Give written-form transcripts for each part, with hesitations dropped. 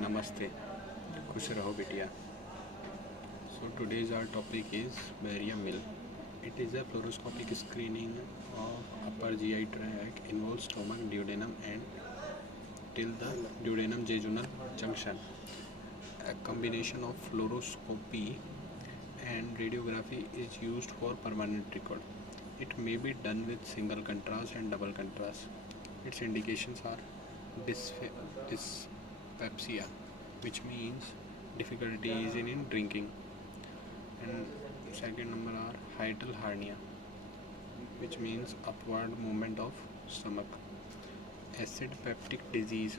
Namaste. खुश रहो बिटिया. So today's our topic is barium mill. It is a fluoroscopic screening of upper GI tract, involves stomach, duodenum and till the duodenum jejunal junction. A combination of fluoroscopy and radiography is used for permanent record. It may be done with single contrast and double contrast. Its indications are dyspepsia, which means difficulty is in drinking, and second number are hiatal hernia, which means upward movement of stomach, acid peptic disease,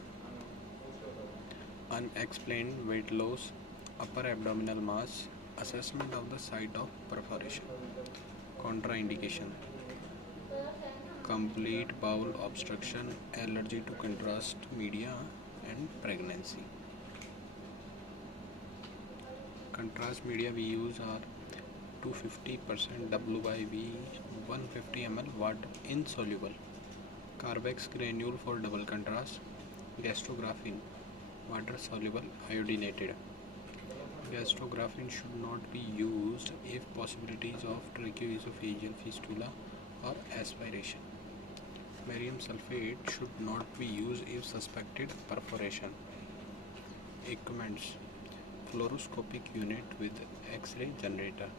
unexplained weight loss, upper abdominal mass, assessment of the site of perforation, contraindication, complete bowel obstruction, allergy to contrast media, and pregnancy. Contrast media we use are 250% W by V, 150 ml water insoluble, Carbex granule for double contrast, gastrografin water soluble iodinated. Gastrografin should not be used if possibilities of tracheoesophageal fistula or aspiration. Barium sulfate should not be used if suspected perforation. Equipments: fluoroscopic unit with X-ray generator,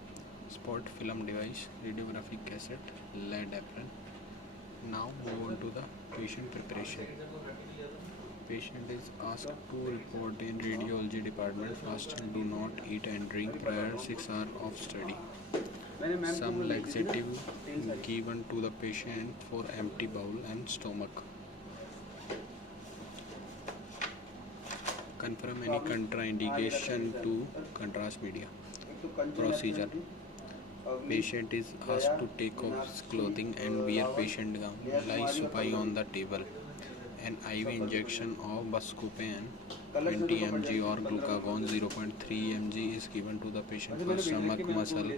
spot film device, radiographic cassette, lead apron. Now move on to the patient preparation. Patient is asked to report in radiology department fast and do not eat and drink prior 6 hours of study. Some laxative given to the patient for empty bowel and stomach. Confirm any contraindication to contrast media. Procedure: patient is asked to take off his clothing and wear patient gown. Lie supine on the table. An IV injection of buscopan 20 mg or glucagon 0.3 mg is given to the patient for stomach muscle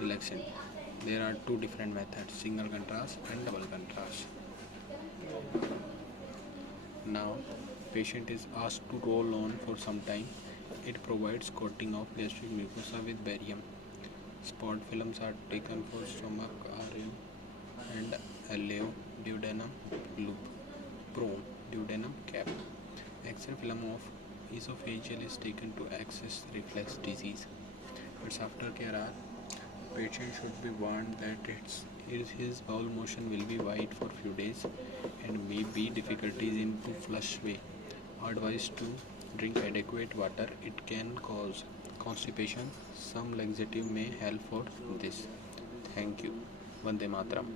relaxant. There are two different methods: single contrast and double contrast. Now, patient is asked to roll on for some time. It provides coating of gastric mucosa with barium. Spot films are taken for stomach, RM and LAO, duodenum loop, prone, duodenum cap. X-ray film of esophageal is taken to access reflex disease. Its aftercare are: patient should be warned that his bowel motion will be white for few days and may be difficulties in to flush way. Advised to drink adequate water. It can cause constipation. Some laxative may help for this. Thank you. Vande Mataram.